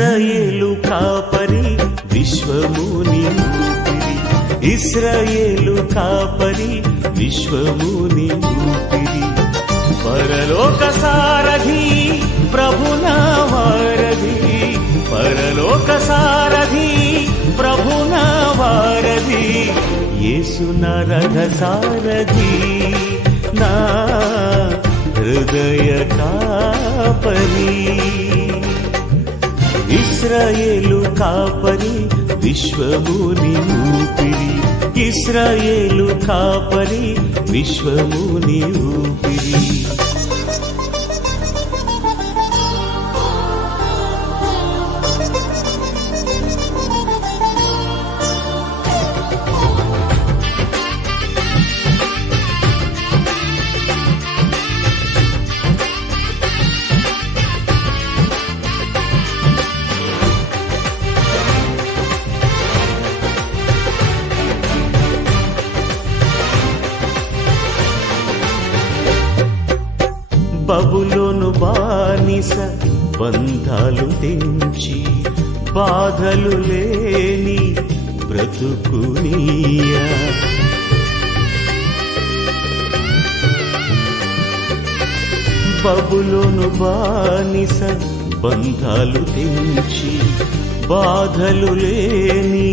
ఇశ్రాయేలు కాపరి విశ్వముని ఊపిరి, ఇశ్రాయేలు కాపరి విశ్వముని ఊపిరి, పరలోక సారథి ప్రభునా వారధి, పరలోక సారథి ప్రభునా వారధి, యేసు నా రథ సారథి నా హృదయ కాపరి. ఇశ్రాయేలు కాపరి విశ్వముని ఊపిరి, ఇశ్రాయేలు కాపరి విశ్వముని ఊపిరి. బబులోను బానిస బంధాలు తెంచి బాధలు లేని బ్రతుకునియా, బబులోను బానిస బంధాలు తెంచి బాధలు లేని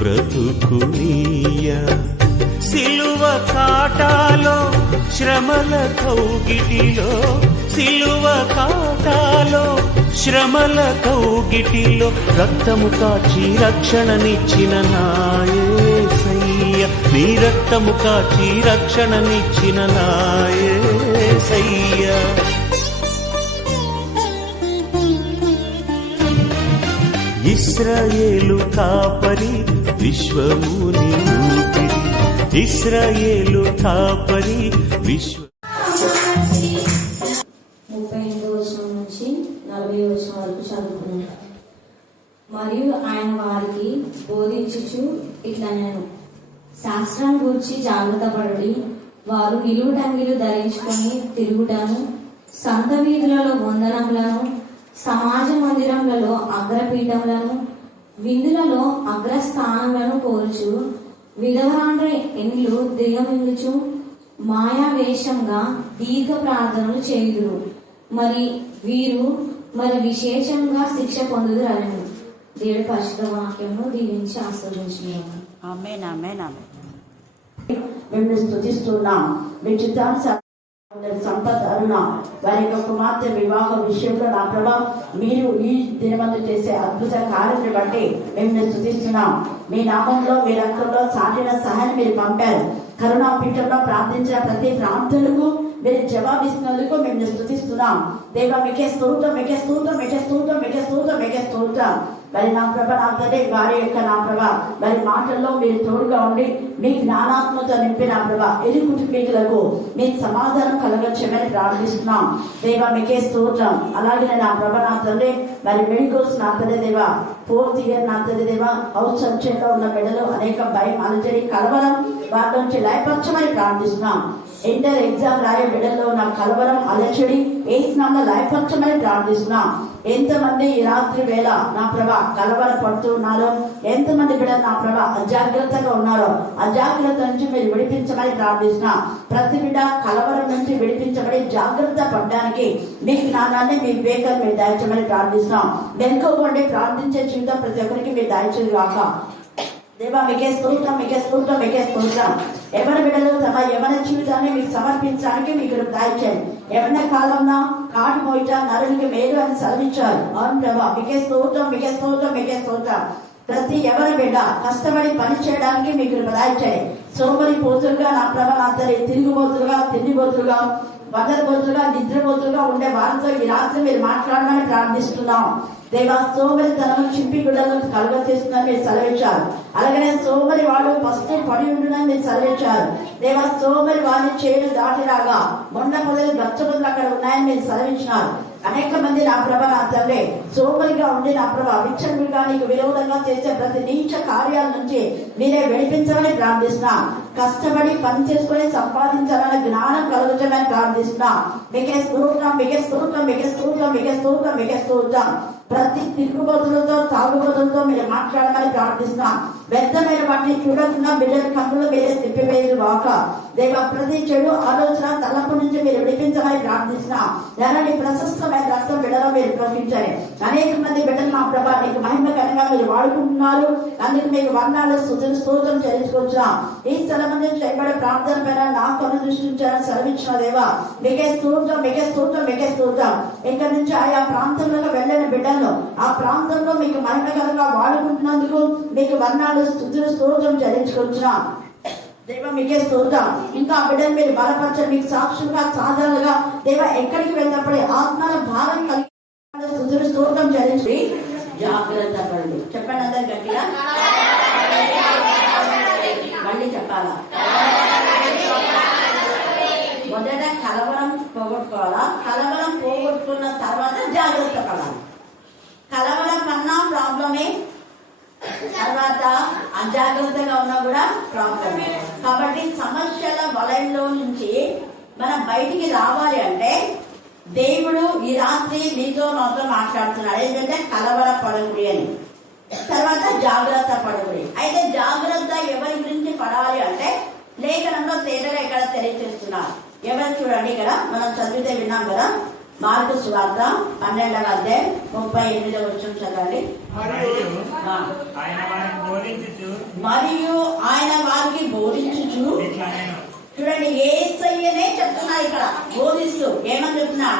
బ్రతుకునియా, సిలువ కాటాలో శ్రమల కౌగిటిలో, సిలువ కాటాలో శ్రమల కౌగిటిలో రక్తము కాచి రక్షణనిచ్చిన నా యేసయ్య, నీ రక్తము కాచి రక్షణనిచ్చిన నా యేసయ్య. ఇశ్రాయేలు కాపరి విశ్వముని ఊపిరి, ఇశ్రాయేలు కాపరి విశ్వ. 38వ వచనం నుంచి 40వ వచనం వరకు చదువుకున్నాం. మరియు ఆయన వారికి బోధించుచు ఇట్లా నేను శాస్త్రం గూర్చి జాగ్రత్త పడి వారు నిలువుటంగిలు ధరించుకొని తిరుగుటను, సంత వీధులలో వందనములను, సమాజ మందిరములలో అగ్రపీఠములను, విందులలో అగ్రస్థానములను కోరుచు విధవరాండ్ర ఎండ్లు దిగమింగుచు మాయావేషంగా దీర్ఘ ప్రార్థనలు చేయుదురు. వీరు విశేషంగా శిక్ష పొందుదురని దేవుడి పరిశుద్ధ వాక్యము దీవించి ఆస్వాదించున్నాము. ఆమేన్, ఆమేన్, ఆమేన్. మేము స్తుతిస్తున్నాం. మీ చిత్తానుసారం సంపత్ అరుణ వారి యొక్క కుమార్తె వివాహ విషయంలో నా ప్రభా మీరు ఈ దినమందు చేసే అద్భుత కార్యాన్ని బట్టి మేము స్తుతిస్తున్నాం. మీ నామంలో మీ రక్తంలో సాటిన సహాయాన్ని మీరు పంపారు. కరుణా పీఠంలో ప్రార్థించిన ప్రతి ప్రార్థనకు మీరు జవాబిస్తున్నందుకు మేము స్తుతిస్తున్నాం. దేవా మీకే స్తోత్రం, మీకే స్తోత్రం, మీకే స్తోత్రం, మీకే స్తోత్రం, మీకే స్తోత్రం. మరి నా ప్రభ నా తండ్రి వారి యొక్క నా ప్రభ మరి మాటల్లో మీరు తోడుగా ఉండి మీ జ్ఞానాత్మతో నింపి నా ప్రభ ఎది కుటుంబీకులకు మీ సమాధానం కలగచ్చమని ప్రార్థిస్తున్నాం. దేవా మీకే స్తోత్రం. అలాగే నా ప్రభ నా తండ్రి మరి మెడికల్స్ నా తండ్రి దేవా 4th ఇయర్ నా తండ్రి దేవా హౌస్ సబ్జెక్ట్ లో ఉన్న బిడ్డలు అనేక భయం అలజడి కలవరం వారి నుంచి లయపరచమని ప్రార్థిస్తున్నాం. ఇంటర్ ఎగ్జామ్ రాయే బిడ్డల్లో ఉన్న కలవరం అలజడి ఏసునామములో లయపరచమని ప్రార్థిస్తున్నాం. ఎంతమంది ఈ రాత్రి వేళ నా ప్రభ కలవర పడుతూ ఉన్నారో, ఎంతమంది బిడ్డలు నా ప్రభ అజాగ్రత్తగా ఉన్నారో అజాగ్రత్త నుంచి మీరు విడిపించమని ప్రార్థిస్తున్నా. ప్రతి బిడ్డ కలవరం నుంచి విడిపించబడి జాగ్రత్త పడడానికి మీ జ్ఞానాన్ని మీ వివేకాన్ని మీరు దాయించమని ప్రార్థిస్తున్నాం. వెనుకోకండి ప్రార్థించే జీవితం ప్రతి ఒక్కరికి మీరు దాయించదు కాక. దేవా మీకే స్తోత్రం, మీకే స్తోత్రం, మీకే స్తోత్రం. ఎవరి బిడ్డలు తమ యవన జీవితాన్ని మీకు సమర్పించడానికి మీకు దాయించండి. యవన కాలంలో కాటు మోయిట నరునికి మేలు అని సెలవిచ్చారు. అవును ప్రభా మీకే స్తోత్రం, మీకే స్తోత్రం, మీకే స్తోత్రం. ప్రతి ఎవరి బిడ్డ కష్టపడి పని చేయడానికి మీకు దాయించండి. సోమరి పోతులుగా నా ప్రభా నా తల్లి తిరుగుబోతులుగా తిండిబోతులుగా వదలబోతులుగా నిద్రబోతులుగా ఉండే వారితో ఈ రాత్రి మీరు మాట్లాడమని ప్రార్థిస్తున్నాం. దేవా సోమరితనం చింపి గుడ్డలను కలుగ చేస్తుందని మీరు సెలవిచ్చారు. అలాగనే సోమరి వాడు ఫస్ట్ పడి ఉంటుందని మీరు సెలవిచ్చారు. దేవా సోమరి వాడిని చేరు దాటిరాగా మొండ పొదలు గచ్చ పొదలు అక్కడ ఉన్నాయని మీరు సెలవిచ్చినారు. అనేక మంది నా ప్రభ నా తండ్రి సోమరిగా ఉండి నా ప్రభ విచ్చలుగా నీకు విరోధంగా చేసే ప్రతి నీచ కార్యాల నుంచి మీరే విడిపించమని ప్రార్థిస్తున్నా. కష్టపడి పని చేసుకుని సంపాదించాలని జ్ఞానం కలుగుతామని ప్రార్థిస్తున్నా. మీకే స్తోత్రం, మీకే స్తోత్రం, మీకే స్తోత్రం, మీకే స్తోత్రం, మీకే స్తోత్రం. ప్రతి తిరుగుబోతులతో తాగుబోతులతో మీరు మాట్లాడమని ప్రార్థిస్తున్నాం. వ్యర్థమైన వాటిని చూడకుండా బిడ్డల కన్నులు మీరే తిప్పివేయదు వాక దేవ. ప్రతి చెడు ఆలోచన తలపు నుంచి మీరు విడిపించమని ప్రార్థిస్తున్నాం. ఎలాంటి ప్రశస్తమైన రక్తం బిడ్డలో మీరు ప్రవహించాలి. అనేక మంది బిడ్డలు మా ప్రభా నీకు మహిమకరంగా మీరు వాడుకుంటున్నారు. అందుకు మీకు వర్ణాలు స్తోత్రం చెల్లించుకుంటున్నాం. ఈ స్థలం నుంచి చేయబడే ప్రార్థన పైన నా కను దృష్టించాలని సెలవిచ్చిన దేవా మీకే స్తోత్రం, మీకే స్తోత్రం, మీకే స్తోత్రం. ఇక్కడి నుంచి ఆయా ప్రాంతంలో వెళ్ళిన బిడ్డలను ఆ ప్రాంతంలో మీకు మహిమకరంగా వాడుకుంటున్నందుకు మీకు వర్ణాలు స్తోత్రం చెల్లించుకుంటున్నాం దేవ. మీకే స్తోత్రం. ఇంకా బిడ్డలు మీరు బలపరచండి. మీకు సాక్షులుగా సాధారణంగా దేవ ఎక్కడికి వెళ్ళినప్పుడు ఆత్మల భారం కలిగి స్తోత్రం చెల్లించి జాగ్రత్త పడండి. చెప్పండి అందరు గట్టిగా, మళ్ళీ చెప్పాలా? మొదట కలవరం పోగొట్టుకోవాలా? కలవరం పోగొట్టుకున్న తర్వాత జాగ్రత్త పడాలి. కలవరం కన్నా ప్రాబ్లమే, తర్వాత అజాగ్రత్తగా ఉన్నా కూడా ప్రాబ్లమే. కాబట్టి సమస్యల వలయంలో నుంచి మనం బయటికి రావాలి అంటే దేవుడు ఈ రాత్రి నీతో నాతో మాట్లాడుతున్నాడు. ఏంటంటే కలవర పడకుడి అని, తర్వాత జాగ్రత్త పడకుడి. అయితే జాగ్రత్త ఎవరి గురించి పడాలి అంటే లేఖనంలో తేటగా ఇక్కడ తెలియజేస్తున్నారు. ఎవరు చూడండి, ఇక్కడ మనం చదివితే విన్నాం కదా, మార్కు సువార్త 12వ అధ్యాయం 38వ వచనం చదవండి. మరియు ఆయన వారికి బోధించుచు, చూడండి యేసయ్యనే చెప్తున్నారు ఇక్కడ బోధిస్తూ. ఏమని చెప్తున్నా?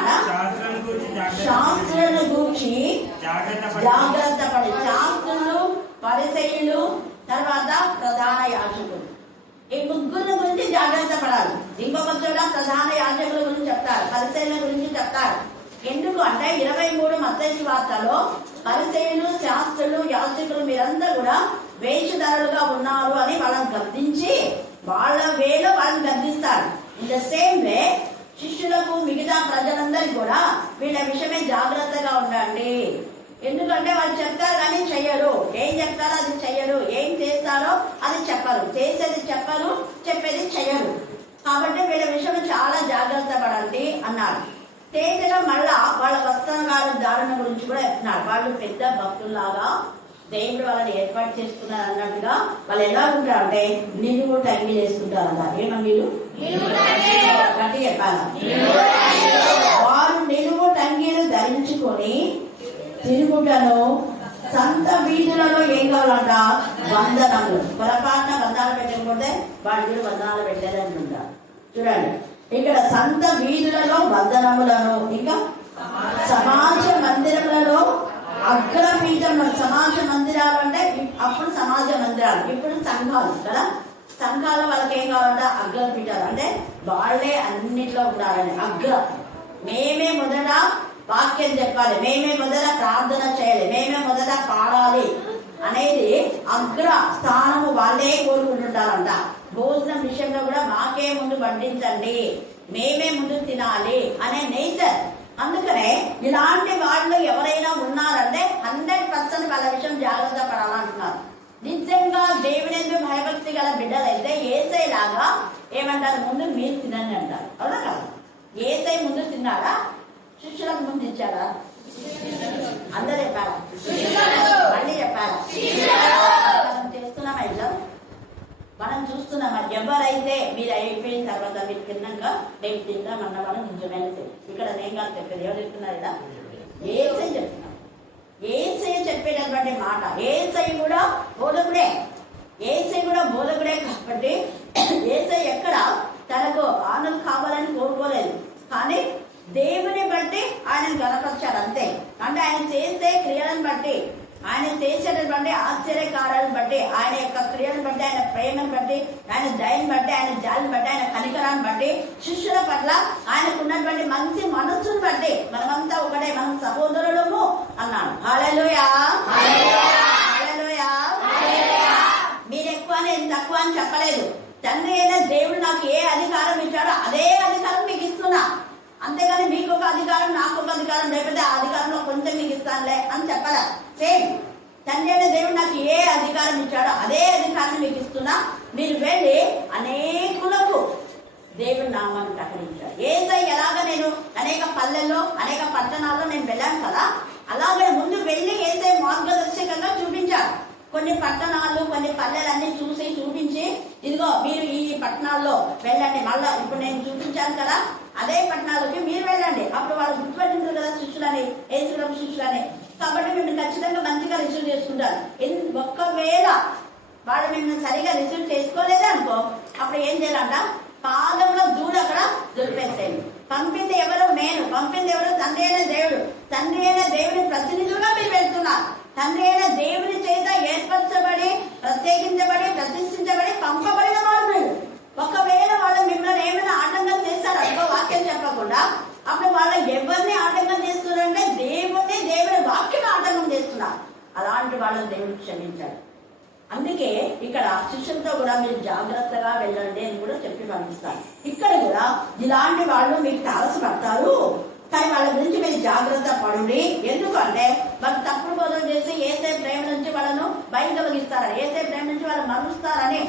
శాస్త్రులను గూర్చి జాగ్రత్త పడి. శాస్త్రులు, పరిసయ్యులు, తర్వాత ప్రధాన యాజకులు, ఈ ముగ్గురు గురించి జాగ్రత్త పడాలి. ఇంకొక చోట ప్రధాన యాజకుల గురించి చెప్తారు, పరిసయ్యుల గురించి చెప్తారు. ఎందుకు అంటే 23 మత్తయి సువార్తలో పరిసయ్యులు, శాస్త్రులు, యాజకులు మీరందరూ కూడా వేషధారులుగా ఉన్నారు అని వాళ్ళని గద్దించి వాళ్ళ వేలో వాళ్ళని గద్దిస్తారు. ఇన్ ద సేమ్ వే శిష్యులకు, మిగతా ప్రజలందరికీ కూడా వీళ్ళ విషయమే జాగ్రత్తగా ఉండండి. ఎందుకంటే వాళ్ళు చెప్తారు కానీ చెయ్యరు. ఏం చెప్తారో అది చెయ్యరు, ఏం చేస్తారో అది చెప్పరు, చేసేది చెప్పరు, చెప్పేది చెయ్యరు. కాబట్టి వీళ్ళ విషయం చాలా జాగ్రత్త పడండి అన్నారు. తేజగా మళ్ళా వాళ్ళ వస్త్రాల ధారణ గురించి కూడా చెప్తున్నారు. వాళ్ళు పెద్ద భక్తుల్లాగా దేవుడు వాళ్ళని ఏర్పాటు చేసుకున్నారు అన్నట్టుగా వాళ్ళు ఎలా ఉంటారు అంటే నిలువు టంగి చేసుకుంటారంట. ఏమన్నా మీరు గట్టి చెప్పాలా? వారు నిలువు టంగీలు ధరించుకొని తిరుగుటను సంత వీధులలో ఏం కావాలంట? వందనములు. పొరపాటున వందనాలు పెట్టకపోతే వాడు కూడా వందనాలు పెట్టలేదంటుంటారు. చూడండి ఇక్కడ సంత వీధులలో వందనములను, ఇంకా సమాజ మందిరములలో అగ్రపీఠం. సమాజ మందిరాలు అంటే అప్పుడు సమాజ మందిరాలు, ఇప్పుడు సంఘాలు కదా. సంఘాల వాళ్ళకి ఏం కావాలంటే అగ్రపీఠాలు, అంటే వాళ్లే అన్నిట్లో ఉండాలని. అగ్ర మేమే మొదట వాక్యం చెప్పాలి, మేమే మొదట ప్రార్థన చేయాలి, మేమే మొదట పాడాలి అనేది అగ్ర స్థానము వాళ్ళే కోరుకుంటుంటారంట. భోజనం విషయంలో కూడా మాకే ముందు వడ్డించండి, మేమే ముందు తినాలి అనే నేచర్. అందుకనే ఇలాంటి వాళ్ళు ఎవరైనా ఉన్నారంటే 100% వాళ్ళ విషయం జాగ్రత్త పడాలంటున్నారు. నిజంగా దేవుని యందు భయభక్తి గల బిడ్డలైతే యేసయ్య లాగా ఏమంటారు? ముందు మీరు తినండి అంటారు. అవునా కదా? యేసయ్య ముందు తిన్నాడా? శిష్యులకు ముందు ఇచ్చారా? అందరూ చెప్పారా? మళ్ళీ చెప్పారా? మనం చేస్తున్నామా? ఇలా మనం చూస్తున్నామా? ఎవరైతే మీరు అయిపోయిన తర్వాత మీరు తిన్నాక మేము తింటామన్న వాళ్ళు నిజమైన. ఇక్కడ నేను కాదు చెప్పేది, ఎవరు చెప్తున్నారు? ఇలా యేసయ్య చెప్తున్నారు. యేసయ్య చెప్పేటటువంటి మాట. యేసయ్య కూడా బోధకుడే, యేసయ్య కూడా బోధకుడే. కాబట్టి యేసయ్య ఎక్కడ తనకు ఆనందం కావాలని కోరుకోలేదు, కానీ దేవుని బట్టి ఆయన గణపరిచారు అంతే. అంటే ఆయన చేసే క్రియలను బట్టి, ఆయన చేసేటటువంటి ఆశ్చర్యకారాలను బట్టి, ఆయన యొక్క క్రియలను బట్టి, ఆయన ప్రేమను బట్టి, ఆయన దయను బట్టి, ఆయన జాలిని బట్టి, ఆయన కనికరాన్ని బట్టి, శిష్యుల పట్ల ఆయనకున్నటువంటి మంచి మనస్సును బట్టి మనమంతా ఒకటే, మనం సహోదరులము అన్నాడు. హల్లెలూయా, హల్లెలూయా. మీరు ఎక్కువ నేను తక్కువ అని చెప్పలేదు. తండ్రి అయిన దేవుడు నాకు ఏ అధికారం ఇచ్చాడో అదే అధికారం మీకు ఇస్తున్నా. అంతేగాని మీకు ఒక అధికారం, నాకు ఒక అధికారం, లేకపోతే ఆ అధికారంలో కొంచెం మీకు ఇస్తానులే అని చెప్పాలా? సేమ్ తండ్రి అయిన దేవుడు నాకు ఏ అధికారం ఇచ్చాడో అదే అధికారాన్ని మీకు ఇస్తున్నా. మీరు వెళ్ళి అనేకులకు దేవుడు నామాన్ని ప్రకటించాడు. యేసయ్య ఎలాగ నేను అనేక పల్లెల్లో, అనేక పట్టణాల్లో నేను వెళ్ళాను కదా, అలాగే ముందు వెళ్ళి ఏసే మార్గదర్శకంగా చూపించారు. కొన్ని పట్టణాలు కొన్ని పల్లెలన్నీ చూపించి ఇదిగో మీరు ఈ పట్టణాల్లో వెళ్ళండి, మళ్ళా ఇప్పుడు నేను చూపించాను కదా అదే పట్టణాలకి మీరు వెళ్ళండి, అప్పుడు వాళ్ళు గుర్తుపెట్టింటారు కదా శిష్యులని, ఏసుప్రభు శిష్యులని. కాబట్టి మీరు ఖచ్చితంగా మంచిగా రిసీవ్ చేసుకుంటారు. ఒక్కవేళ వాళ్ళు మిమ్మల్ని సరిగా రిసీవ్ చేసుకోలేదే అనుకో, అప్పుడు ఏం చేయాలంట, పాదంలో ధూళి అక్కడ దులిపేసేయండి. పంపింది ఎవరు? నేను. పంపింది ఎవరు? తండ్రి అయిన దేవుడు. తండ్రి అయిన దేవుని ప్రతినిధులుగా మీరు వెళ్తున్నారు. తండ్రి అయిన దేవుని చేత ఏర్పరచబడి, ప్రత్యేకించబడి, ప్రతిష్ఠించబడి, పంపబడిన వారు మీరు. ఒకవేళ వాళ్ళు మిమ్మల్ని ఏమైనా ఆటంకం చేస్తారు అనుకో, వాక్యం చెప్పకుండా, అప్పుడు వాళ్ళు ఎవరిని ఆటంకం చేస్తున్నారంటే దేవుని వాక్యం ఆటంకం చేస్తున్నారు. అలాంటి వాళ్ళని దేవుడు క్షమించాడు. అందుకే ఇక్కడ శిష్యులతో కూడా మీరు జాగ్రత్తగా వెళ్ళండి అని కూడా చెప్పి పంపిస్తారు. ఇక్కడ కూడా ఇలాంటి వాళ్ళు మీకు తారసపడతారు, కానీ వాళ్ళ గురించి మీరు జాగ్రత్త పడండి. ఎందుకంటే వాళ్ళు తప్పుడు బోధన చేసి ఏసే ప్రేమ నుంచి వాళ్ళను బయటగిస్తారని, ఏసే ప్రేమ నుంచి వాళ్ళు మరుస్తారని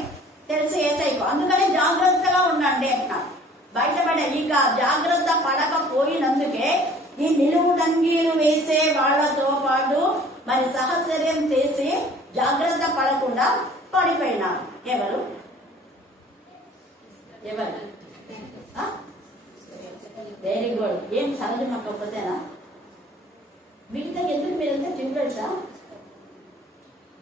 తెలిసి ఏసైకు. అందుకని జాగ్రత్తగా ఉండండి అంటున్నారు. బయటపడే ఇక జాగ్రత్త పడకపోయినందుకే ఈ నిలువుటంగీలు వేసే వాళ్లతో పాటు మరి సహచర్యం చేసి జాగ్రత్త పడకుండా పడిపోయినారు. ఎవరు? Very good. ఏం సహజం అక్కకపోతేనా? మిగతా ఎందుకు మీరంతా చూపెడతా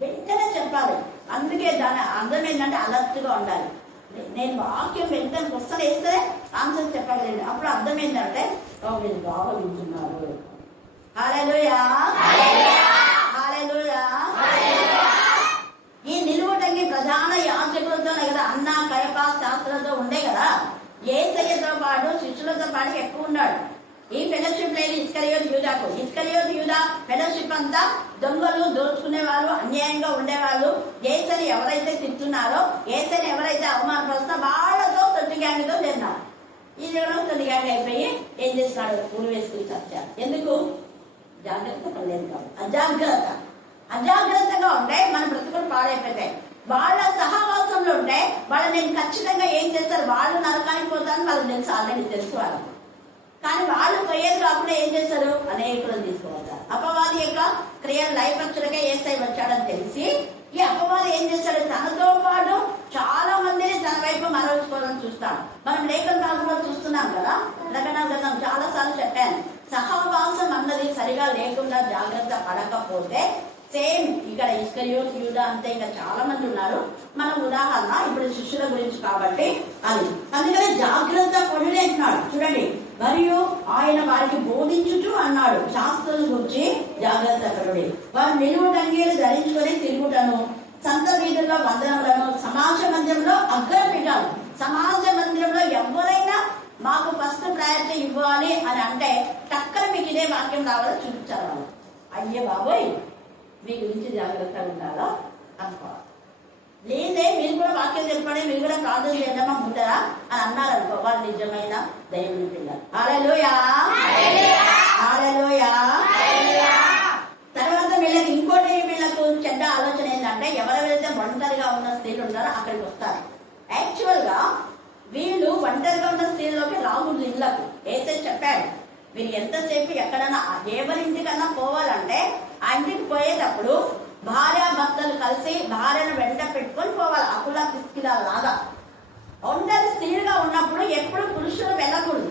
వెంటనే చెప్పాలి. అందుకే దాని అర్థం ఏంటంటే అలర్ట్ గా ఉండాలి. నేను వాక్యం వెంటనే వస్తాను వేస్తే ఆన్సర్ చెప్పగలేదు. అప్పుడు అర్థం ఏంటంటే మీరు బాగా వింటున్నారు. హల్లెలూయా, హల్లెలూయా. ఈ నిలువుటంగి ప్రధాన యాజకులతోనే కదా, అన్న కయప శాస్త్రులతో ఉండే కదా. యేసయ్యతో పాటు శిష్యులతో పాటు ఎక్కువ ఉన్నాడు. ఈ ఫెలోషిప్ లేదు ఇస్కరియోతు యూదాకు. ఇస్కరియోతు యూదా ఫెలోషిప్ అంతా దొంగలు, దోచుకునే వాళ్ళు, అన్యాయంగా ఉండేవాళ్ళు. యేసని ఎవరైతే తింటున్నారో, యేసని ఎవరైతే అవమానపరుస్తారో వాళ్ళతో తొట్టి గ్యాంగ్తో తిన్నారు. ఈ జగన్ తొట్టి గ్యాంగ్ అయిపోయి ఏం చేస్తున్నాడు? ఊరు వేసుకుని చచ్చారు. ఎందుకు? జాగ్రత్త పడలేదు కాబట్టి. అజాగ్రత్తగా ఉంటే మన బ్రతుకులు పాడైపోతాయి. వాళ్ళ సహవాసంలో ఉంటే వాళ్ళు నేను ఖచ్చితంగా ఏం చేస్తారు, వాళ్ళు నరకానికి పోతారని వాళ్ళకి తెలుసు, ఆల్రెడీ తెలుసు వాళ్ళు. కానీ వాళ్ళు పోయేది కాకుండా ఏం చేస్తారు, అనేకులను తీసుకుపోతారు. అపవాది యొక్క క్రియలు లైపక్షులుగా ఏసై వచ్చాడని తెలిసి ఈ అపవాది ఏం చేస్తాడు, తనతో పాటు చాలా మందిని తన వైపు మరల్చుకోవాలని చూస్తాడు. మనం లేఖన భాగంలో చూస్తున్నాం కదా, లేఖనం చాలా సార్లు చెప్పాను. సహవాసం అన్నది సరిగా లేకుండా జాగ్రత్త పడకపోతే సేమ్ ఇక్కడ ఇస్కరియోతు యూదా అంతే ఇంకా చాలా మంది ఉన్నారు. మన ఉదాహరణ ఇప్పుడు శిష్యుల గురించి కాబట్టి అది. అందుకని జాగ్రత్త పడులే అంటున్నాడు. చూడండి, మరియు ఆయన వారికి బోధించుచు అన్నాడు, శాస్త్రం గురించి జాగ్రత్త పడుడి. వారు నిలువుటంగీలు ధరించుకొని తిరుగుటను, సంత వీధుల్లో వందనములను, సమాజ మందిరంలో అగ్రపీఠాలు. సమాజ మందిరంలో ఎవరైనా మాకు ఫస్ట్ ప్రయారిటీ ఇవ్వాలి అని అంటే టక్కన మీకు ఇదే వాక్యం రావాలో చూపించాలి వాళ్ళు. అయ్యే బాబోయ్ మీ గురించి జాగ్రత్తగా ఉండాలా అనుకోవాలి. లేదే మీరు కూడా వాక్యం చెప్పండి, మీరు కూడా ప్రార్థన చేద్దామా ఉంటారా అని అన్నారనుకో, వాళ్ళు నిజమైన దైవం పిల్లలు. హల్లెలూయా, హల్లెలూయా. తర్వాత వీళ్ళకి ఇంకోటి, వీళ్ళకు చెడ్డ ఆలోచన ఏంటంటే ఎవరెవరైతే ఒంటరిగా ఉన్న స్త్రీలు ఉన్నారో అక్కడికి వస్తారు. యాక్చువల్ గా వీళ్ళు ఒంటరిగా ఉన్న స్త్రీలోకి రాకూడదు ఇళ్లకు. ఏసే చెప్పాడు, మీరు ఎంతసేపు ఎక్కడన్నా ఎవరింటికన్నా పోవాలంటే ఆ ఇంటికి పోయేటప్పుడు భార్య భర్తలు కలిసి భార్యను వెంట పెట్టుకొని పోవాలి. అకులా పిస్కిలా లాగా. ఒంటరి స్త్రీలుగా ఉన్నప్పుడు ఎప్పుడు పురుషులు వెళ్ళకూడదు,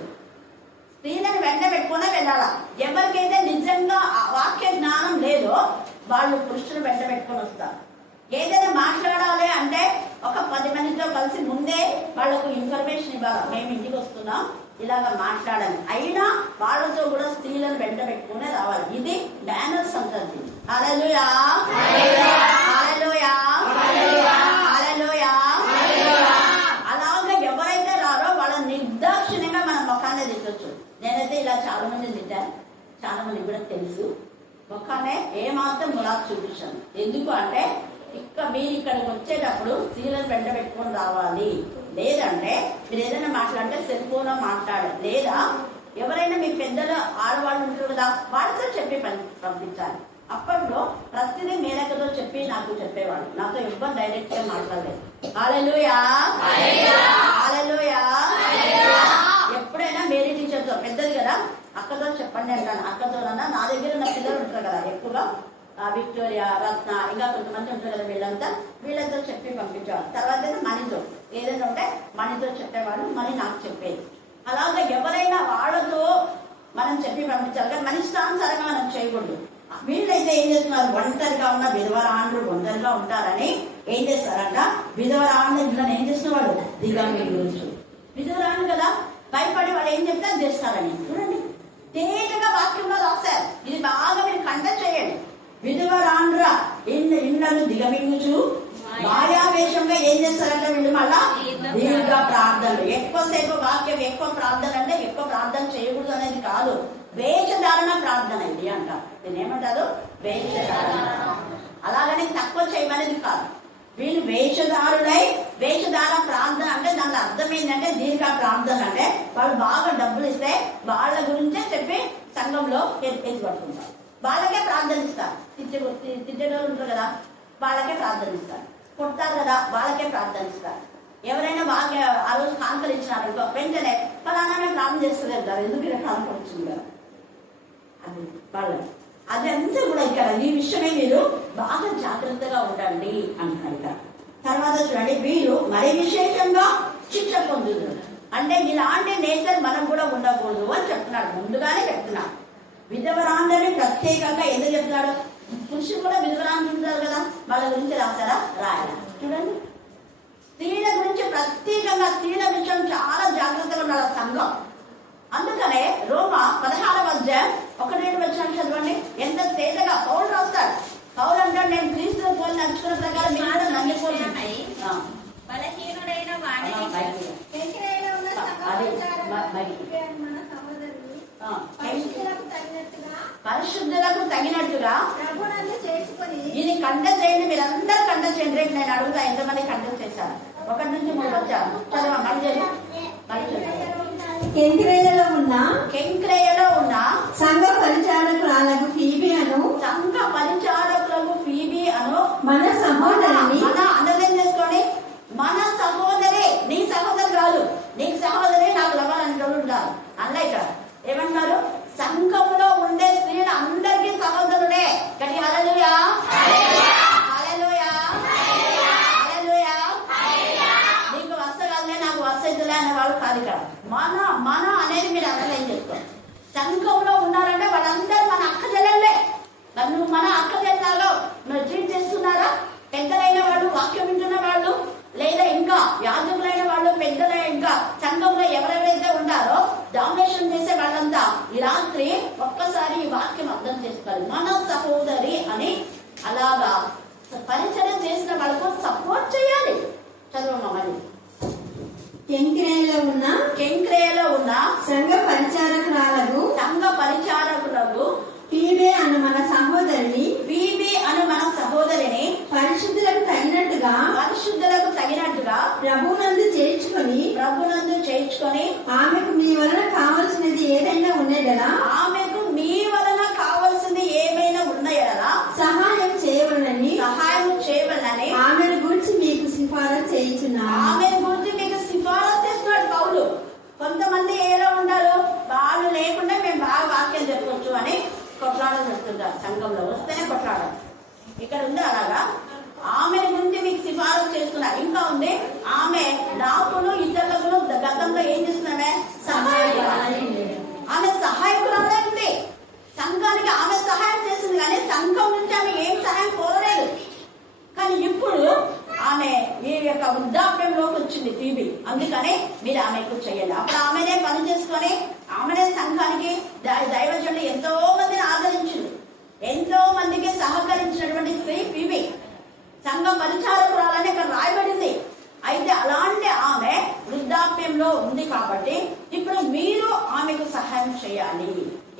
స్త్రీలను వెంట పెట్టుకునే వెళ్ళాలా. ఎవరికైతే నిజంగా వాక్య జ్ఞానం లేదో వాళ్ళు పురుషులు వెంట పెట్టుకొని వస్తారు. ఏదైనా మాట్లాడాలి అంటే ఒక 10 మందితో కలిసి ముందే వాళ్లకు ఇన్ఫర్మేషన్ ఇవ్వాలి, మేము ఇంటికి వస్తున్నాం ఇలాగ మాట్లాడాలి. అయినా వాళ్ళతో కూడా స్త్రీలను వెంట పెట్టుకునే రావాలి. ఇది మేనర్స్ అంటుంది. హల్లెలూయా, హల్లెలూయా, హల్లెలూయా. అలాగే ఎవరైతే రారో వాళ్ళ నిర్దాక్షిణ్యంగా మన ముఖాన్ని తిట్టొచ్చు. నేనైతే ఇలా చాలా మంది తిట్టాను, చాలా మంది కూడా తెలుసు. ముఖాన్ని ఏమాత్రం ములాక్ చూపించాను. ఎందుకు అంటే మీరు ఇక్కడికి వచ్చేటప్పుడు స్త్రీలను వెంట పెట్టుకొని రావాలి. లేదంటే మీరు ఏదైనా మాట్లాడితే సెల్ ఫోన్ లో మాట్లాడాలి. లేదా ఎవరైనా మీ పెద్దలు ఆడవాళ్ళు ఉంటారు కదా, వాళ్ళతో చెప్పి పంపించాలి. అప్పట్లో ప్రతిదీ మేనకతో చెప్పి నాకు చెప్పేవాళ్ళు, నాతో ఎవ్వరు డైరెక్ట్ గా మాట్లాడలేదు. హల్లెలూయా, హల్లెలూయా. ఎప్పుడైనా మేరీ టీచర్తో, పెద్దది కదా, అక్కతో చెప్పండి అంటాను. అక్కతోనన్నా నా దగ్గర ఉన్న పిల్లలు ఉంటారు కౌసల్య, రత్న, ఇంకా కొంతమంది ఉంటారు కదా, వీళ్ళంతా చెప్పి పంపించేవాళ్ళు. తర్వాత మనీతో ఏదైనా ఉంటే మనీతో చెప్పేవాళ్ళు, మనీ నాకు చెప్పేది. అలాగే ఎవరైనా వాళ్ళతో మనం చెప్పి పంపించాలి, కానీ మన ఇష్టానుసారంగా మనం చేయకూడదు. వీళ్ళైతే ఏం చేస్తున్నారు, ఒంటరిగా ఉన్న విధవరాండ్రు ఒంటరిగా ఉంటారని ఏం చేస్తారంట, విధవరాండ్రు ఇంట్లో ఏం చేసిన వాళ్ళు దిగంబరి గురించి. విధవరాండ్రు కదా, భయపడి వాళ్ళు ఏం చెప్తే అది చేస్తారని. చూడండి, తేటగా వాక్యంలో రాశారు. ఇది బాగా మీరు కంట చేయండి. విధవరాండ్ర ఇళ్ళను దిగమింగుచు మాయావేషంగా ఏం చేస్తారంటే వీళ్ళు మళ్ళా దీర్ఘ ప్రార్థనలు. ఎక్కువసేపు వాక్యం, ఎక్కువ ప్రార్థన అంటే ఎక్కువ ప్రార్థన చేయకూడదు అనేది కాదు, వేషధారణ ప్రార్థన ఇది అంటారు. దీన్ని ఏమంటారు, వేషధారణ. అలాగని తక్కువ చేయమనేది కాదు. వీళ్ళు వేషధార ప్రార్థన అంటే దాని అర్థం ఏంటంటే దీర్ఘ ప్రార్థన అంటే వాళ్ళు బాగా డబ్బులు ఇస్తే వాళ్ళ గురించే చెప్పి సంఘంలో ఎత్తి పట్టుకుంటారు, వాళ్ళకే ప్రార్థనిస్తారు. తిట్టేవాళ్ళు ఉంటారు కదా, వాళ్ళకే ప్రార్థనిస్తారు. కొడతారు కదా, వాళ్ళకే ప్రార్థనిస్తారు. ఎవరైనా బాగా ఆ రోజు కానుకలు ఇచ్చినారు వెంటనే ఫలానా ప్రార్థన చేస్తారు, ఎందుకు ఇలా కానుకలు వచ్చింది కదా అది వాళ్ళకి. అదంతా కూడా ఇక్కడ ఈ విషయమే మీరు బాగా జాగ్రత్తగా ఉండండి అంటున్నారు ఇక్కడ. తర్వాత చూడండి, వీరు మరి విశేషంగా శిక్ష పొందుతున్నారు. అంటే ఇలాంటి నేచర్ మనం కూడా ఉండకూడదు అని చెప్తున్నాడు, ముందుగానే చెప్తున్నాడు. విధవరాండ్రని ప్రత్యేకంగా ఎందుకు చెప్తున్నాడు, పురుషులు కూడా విధవరాండ్రు ఉంటారు కదా, వాళ్ళ గురించి రాస్తారా, రాయాలి. చూడండి, స్త్రీల గురించి ప్రత్యేకంగా స్త్రీల విషయం చాలా జాగ్రత్తగా ఉండాలి సంఘం. అందుకనే రోమా 16వ అధ్యాయం 1-2 చదవండి. ఎంత తేజగా పౌలు రాస్తాడు. పౌలు అంటాడు, నేను క్రీస్తు పోలి నడుచుకున్న ప్రకారం మీరు నమ్మిపోతున్నాయి. బలహీనుడైన వాడిని పరిశుద్ధులకు తగినట్టుగా ఇది కంట చేయండి. మీరందరూ కంట చేయండి. రేపు నేను అడుగుతా ఎంతమంది కంట చేశారు. 1 నుంచి 3 వచ్చారు. చదవ కెంక్రేయలో ఉన్న సంఘ పరిచారకురాలకు ఫీబీ అను మన సహోదరిని, మన అన్నదేం చేసుకోండి, మన సహోదరి, నీ సహోదరు కాదు, నీకు సహోదరి నాకు లవ్వాలని ఉంటారు. అలా ఇక్కడ ఏమంటారు, సంఘంలో ఉండే స్త్రీలు అందరికీ సహోదరుడే. కానీ హల్లెలూయా, హల్లెలూయా, హల్లెలూయా. నీకు వస్త కాదులే, నాకు వస్తయితులే అనేవాళ్ళు కాదు ఇక్కడ. మన అనేది మీరు అర్థం చేసుకోండి. సంఘంలో ఉన్నారంటే వాళ్ళందరూ మన అక్క చెల్లెళ్ళే. నువ్వు మన అక్క చెల్లెల్లో నువ్వు ట్రీట్ చేస్తున్నారా? పెద్దలైన వాళ్ళు, వాక్యం వింటున్న వాళ్ళు, లేదా ఇంకా యాజకులైన వాళ్ళు, పెద్దలే ఇంకా సంఘంలో ఎవరెవరైతే ఉన్నారో డామినేషన్ చేసే వాళ్ళంతా ఈ రాత్రి ఒక్కసారి ఈ వాక్యం అర్థం చేసుకోవాలి. మన సహోదరి అని అలాగా పరిచయం చేసిన వాళ్ళకు సపోర్ట్ చేయాలి. చదవమ్మా మరి. కెంక్రేయలో ఉన్న సంఘ పరిచారకురాలకు ఫీబీ అను మన సహోదరిని పరిశుద్ధులకు తగినట్టుగా ప్రభునందు చేర్చుకొని ఆమెకు మీ వలన కావలసినది ఏదైనా ఉండేదలా సహాయం చేయవలనని ఆమెను గురించి మీకు సిఫారసు చేస్తున్నాడు పౌలు. కొంతమంది ఏలో ఉండాలి, వాళ్ళు లేకుండా మేము బాగా వాక్యం చెప్పవచ్చు అని కొట్లాడలు చెప్తుంటారు. సంఘంలో వస్తేనే కొట్లాడాలి. ఇక్కడ ఉంది అలాగా. ఆమె గురించి మీకు సిఫారసు చేస్తున్నారు. ఇంకా ఉంది, ఆమె నాకును ఇతరులకు గతంలో ఏం చేస్తున్నామే, ఆమె సహాయకురాలే ఉంది. సంఘానికి ఆమె సహాయం చేసింది, కానీ సంఘం నుంచి ఆమె ఏం సహాయం కోరలేదు. కానీ ఇప్పుడు ఆమె ఈ యొక్క వృద్ధాప్యంలోకి వచ్చింది ఫీబీ. అందుకని మీరు ఆమెకు చేయాలి. అప్పుడు ఆమెనే పని చేసుకొని ఆమెనే సంఘానికి దైవజనులు ఎంతో మందిని ఆదరించింది, ఎంతో మందికి సహకరించినటువంటి స్త్రీ ఫీబీ. సంఘ పరిచారకురాలని ఇక్కడ రాయబడింది. అయితే అలాంటి ఆమె వృద్ధాప్యంలో ఉంది కాబట్టి ఇప్పుడు మీరు ఆమెకు సహాయం చేయాలి.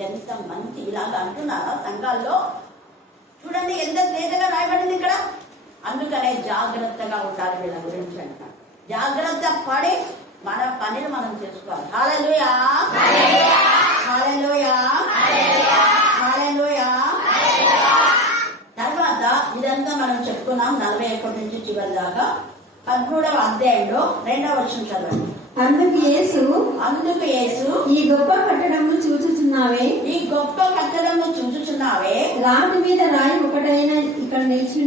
ఎంత మంచి ఇలాగా అంటున్నారా సంఘాల్లో? చూడండి ఎంత తేజగా రాయబడింది ఇక్కడ. అందుకనే జాగ్రత్తగా ఉండాలి వీళ్ళ గురించి అంట. జాగ్రత్త పడి మన పనిని మనం చేసుకోవాలి. హల్లెలూయా, హల్లెలూయా, హల్లెలూయా. తర్వాత ఇదంతా మనం చెప్పుకున్నాం 41 నుంచి చివరి దాకా. 13వ అధ్యాయంలో 2వ వచనం చదవండి. అందుకు యేసు ఈ ఈ గొప్ప కట్టడము చూచుచున్నావే రాతి మీద రాయి ఒకటైనా ఇక్కడ నిలిచి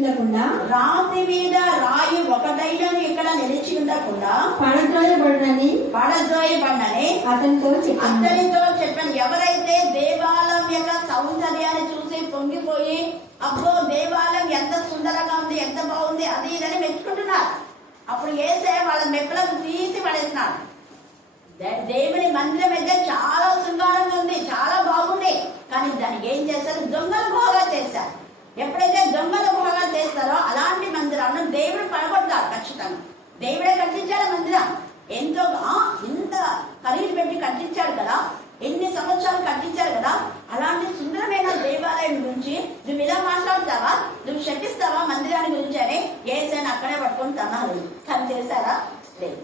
ఉండకుండా పడద్రోయబడనని అతనితో చెప్పాను. ఎవరైతే దేవాలయం యొక్క సౌందర్యాన్ని చూసి పొంగిపోయి అబ్బో దేవాలయం ఎంత సుందరంగా ఉంది, ఎంత బాగుంది, అది ఇదని మెచ్చుకుంటున్నారు. అప్పుడు యేసయ్య వాళ్ళ మెప్పులకు తీసి పడేస్తున్నాడు. దేవుని మందిరం అయితే చాలా శృంగారంగా ఉంది, చాలా బాగుంది. కానీ దానికి ఏం చేశారు? దొంగల గుహగా చేశారు. ఎప్పుడైతే దొంగల గుహగా చేస్తారో అలాంటి మందిరాలను దేవుడు పడగొడతారు. ఖచ్చితంగా దేవుడే కట్టించాడు మందిరం. ఎంతో ఇంత ఖరీదు పెట్టి కట్టించాడు కదా, ఎన్ని సంవత్సరాలు కట్టించారు కదా. అలాంటి సుందరమైన దేవాలయం గురించి నువ్వు ఇలా మాట్లాడతావా, నువ్వు శపిస్తావా మందిరాన్ని గురించి అని యేసయ్యను అక్కడే పట్టుకొని తన్నాడు. కానీ చేశారా? లేదు.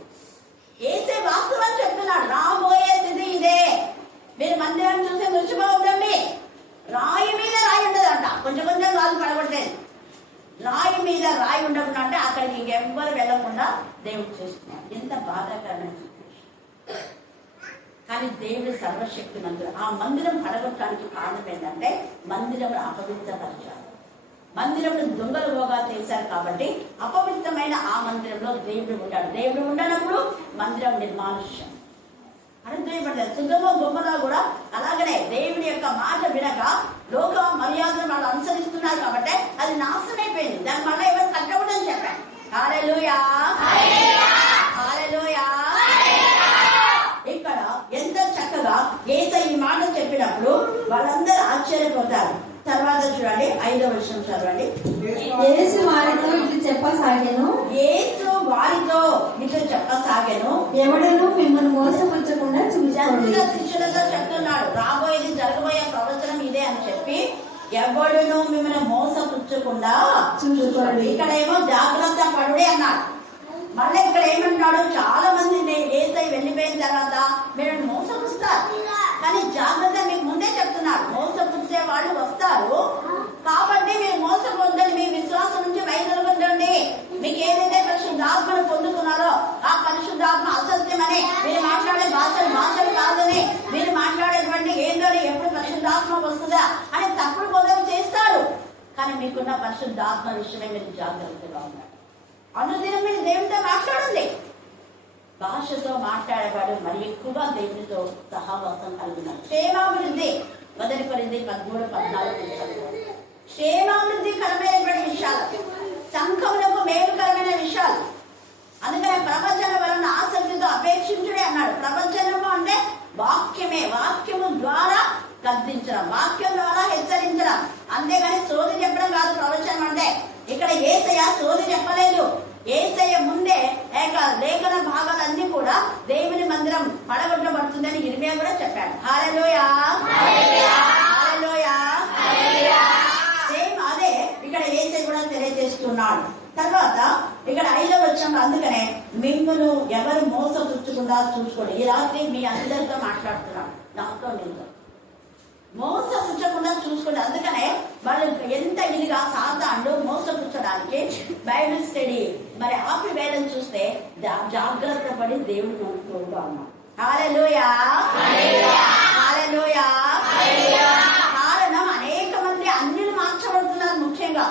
యేసయ్య వాస్తవాన్ని చెప్తున్నాడు. రాబోయే స్థితి ఇదే. మీరు మందిరాన్ని చూసి మురిసిపోవద్దండి. రాయి మీద రాయి ఉండదంట. కొంచెం కొంచెం రాళ్ళు పడగొట్టేది. రాయి మీద రాయి ఉండకుండా అంటే అక్కడికి ఇంకెవ్వరు వెళ్లకుండా దేవుడు చేస్తున్నాడు. ఎంత బాధాకరమైన సిచ్యువేషన్. కానీ దేవుడు సర్వశక్తి మందిరం. ఆ మందిరం పడగొట్టడానికి కారణం ఏంటంటే మందిరం అపవిత్రపరిచారు. మందిరంలో దొంగలు పోగా చేశారు కాబట్టి అపవిత్రమైన ఆ మందిరంలో దేవుడు ఉంటాడు. దేవుడు ఉండనప్పుడు మందిరం నిర్మానుష్యం. అర్థమైపడలేదు. సుగమ గొప్పలో కూడా అలాగనే దేవుడి యొక్క మాట వినక లోక మర్యాదను వాళ్ళు అనుసరిస్తున్నారు కాబట్టి అది నాశనం అయిపోయింది. దాని వల్ల ఎవరు కట్టకూడదని చెప్పారు. హల్లెలూయా, హల్లెలూయా. ఇక్కడ ఎంత చక్కగా యేసయ్య ఈ మాట చెప్పినప్పుడు వాళ్ళందరూ ఆశ్చర్యపోతారు. తర్వాత చూడండి 5వ వచనం చదవండి. యేసు వారితో ఇట్లు చెప్పసాగెను, ఎవడను మిమ్మల్ని మోసపుచ్చకుండా చూసుకోండి. శిష్యులతో చెప్తున్నాడు, రాబోయేది జరగబోయే ప్రవచనం ఇదే అని చెప్పి ఎవడును మిమ్మల్ని మోసపుచ్చకుండా చూసుకోండి. ఇక్కడేమో జాగ్రత్త పడుడే అన్నాడు. మళ్ళీ ఇక్కడ ఏమంటున్నాడు? చాలా మంది యేసయ్య వెళ్ళిపోయిన తర్వాత మీరు మోసపుస్తారు. కానీ జాగ్రత్త మీకు ముందే చెప్తున్నారు. మోసపుచ్చే వాళ్ళు వస్తారు కాబట్టి మీరు మోసపోద్దని మీ విశ్వాసం నుంచి వైదొలగొద్దండి. మీకు ఏదైతే పరిశుద్ధాత్మను పొందుతున్నారో ఆ పరిశుద్ధాత్మ అసత్యమని, మీరు మాట్లాడే భాషలు కాదని, మీరు మాట్లాడేటువంటి ఏంటని, ఎప్పుడు పరిశుద్ధాత్మ వస్తుందా అని తప్పుడు బోధన చేస్తారు. కానీ మీకున్న పరిశుద్ధాత్మ విషయమే మీరు జాగ్రత్తగా ఉన్నారు. అనుదినం మీరు దేవునితో మాట్లాడండి. భాషతో మాట్లాడేవాడు మరి ఎక్కువగా దేవునితో సహవాసం కలిగినాడు. క్షేమాభివృద్ధి 1 కొరింథీ 13-14 క్షేమాభివృద్ధికరమైనటువంటి విషయాలు, సంఘములకు మేలుకరమైన విషయాలు. అందుకనే ప్రవచన వలన ఆసక్తితో అపేక్షించుడే అన్నాడు. ప్రవచనము అంటే వాక్యమే. వాక్యము ద్వారా గద్దించడం, వాక్యం ద్వారా హెచ్చరించడం, అంతేగాని సోది చెప్పడం కాదు ప్రవచనం అంటే. ఇక్కడ యేసయ్య సోది చెప్పలేదు. యేసయ్య ముందే లేఖన భాగాలన్నీ కూడా దేవుని మందిరం పడగొట్టబడుతుందని ఇర్మియా కూడా చెప్పాడు. హల్లెలూయా, హల్లెలూయా. సేమ్ అదే ఇక్కడ యేసయ్య కూడా తెలియజేస్తున్నాడు. తర్వాత ఇక్కడ 5వ వచనంలో అందుకనే మిమ్మల్ని ఎవరు మోసపుచ్చకుండా చూసుకోండి. ఈ రాత్రి మీ అందరితో మాట్లాడుతున్నాడు, నాతో నీతో. మోసపుచ్చకుండా చూసుకోండి. అందుకనే వాళ్ళు ఎంత ఇదిగా సాతానుడు మోసపుచ్చడానికి బైబిల్ స్టడీ మరి ఆపి వేయడం చూస్తే జాగ్రత్త పడి దేవుడు నమ్ముతూగా ఉన్నాం. హల్లెలూయా, హల్లెలూయా. కారణం అనేక మంది అన్యులు మార్చబడుతున్నారు. ముఖ్యంగా